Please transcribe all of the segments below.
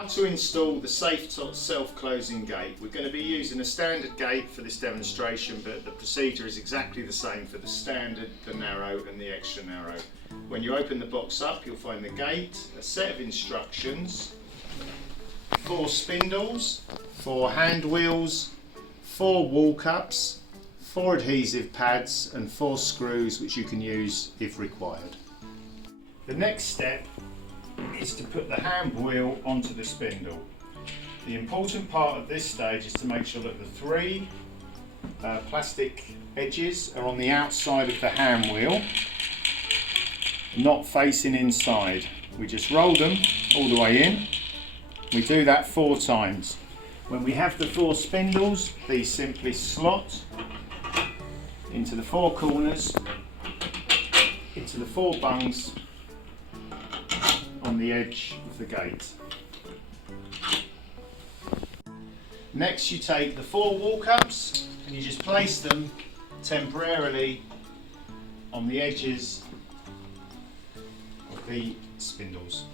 How to install the Safetots self-closing gate. We're going to be using a standard gate for this demonstration, but the procedure is exactly the same for the standard, the narrow and the extra narrow. When you open the box up, you'll find the gate, a set of instructions, 4 spindles, 4 hand wheels, 4 wall cups, 4 adhesive pads and 4 screws which you can use if required. The next step is to put the hand wheel onto the spindle. The important part of this stage is to make sure that the 3 plastic edges are on the outside of the hand wheel, not facing inside. We just roll them all the way in. We do that 4 times. When we have the 4 spindles, these simply slot into the 4 corners, into the 4 bungs on the edge of the gate. Next you take the 4 wall cups and you just place them temporarily on the edges of the spindles.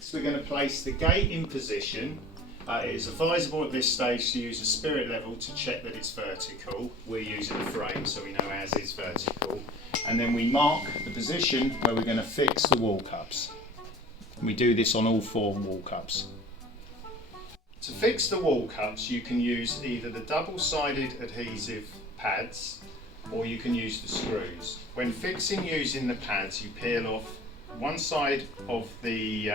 So we're going to place the gate in position. It is advisable at this stage to use a spirit level to check that it's vertical. We're using a frame so we know ours is vertical. And then we mark the position where we're going to fix the wall cups. And we do this on all 4 wall cups. To fix the wall cups you can use either the double-sided adhesive pads or you can use the screws. When fixing using the pads you peel off one side of the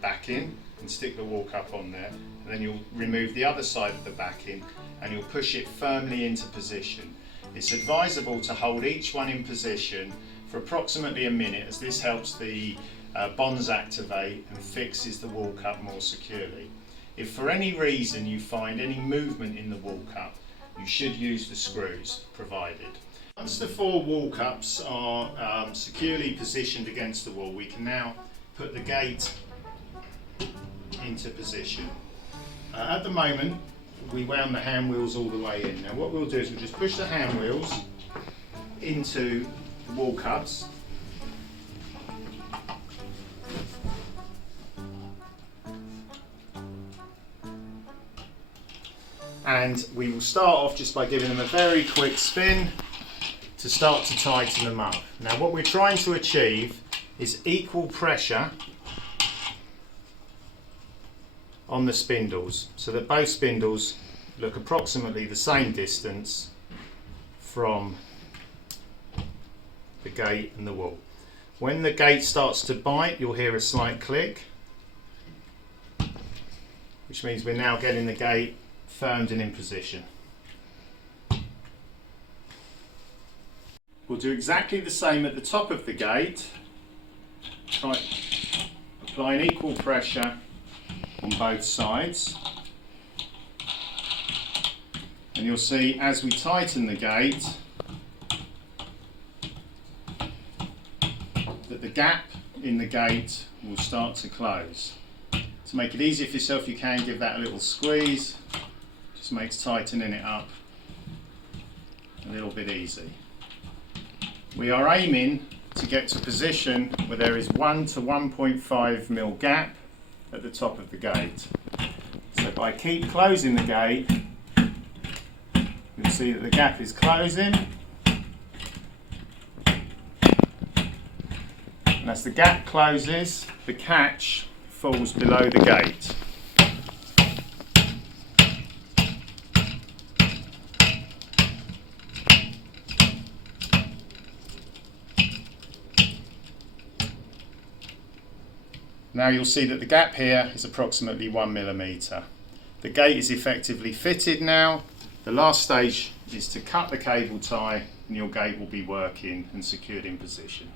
backing and stick the wall cup on there, and then you'll remove the other side of the backing and you'll push it firmly into position. It's advisable to hold each one in position for approximately a minute, as this helps the bonds activate and fixes the wall cup more securely. If for any reason you find any movement in the wall cup, you should use the screws provided. Once the 4 wall cups are securely positioned against the wall, we can now put the gate into position. At the moment we wound the hand wheels all the way in. Now what we'll do is we'll just push the hand wheels into the wall cups and we will start off just by giving them a very quick spin to start to tighten them up. Now what we're trying to achieve is equal pressure on the spindles so that both spindles look approximately the same distance from the gate and the wall. When the gate starts to bite you'll hear a slight click, which means we're now getting the gate firmed and in position. We'll do exactly the same at the top of the gate, applying equal pressure on both sides, and you'll see as we tighten the gate that the gap in the gate will start to close. To make it easier for yourself you can give that a little squeeze, just makes tightening it up a little bit easy. We are aiming to get to a position where there is 1 to 1.5mm gap at the top of the gate. So if I keep closing the gate, you'll see that the gap is closing, and as the gap closes, the catch falls below the gate. Now you'll see that the gap here is approximately 1mm. The gate is effectively fitted now. The last stage is to cut the cable tie and your gate will be working and secured in position.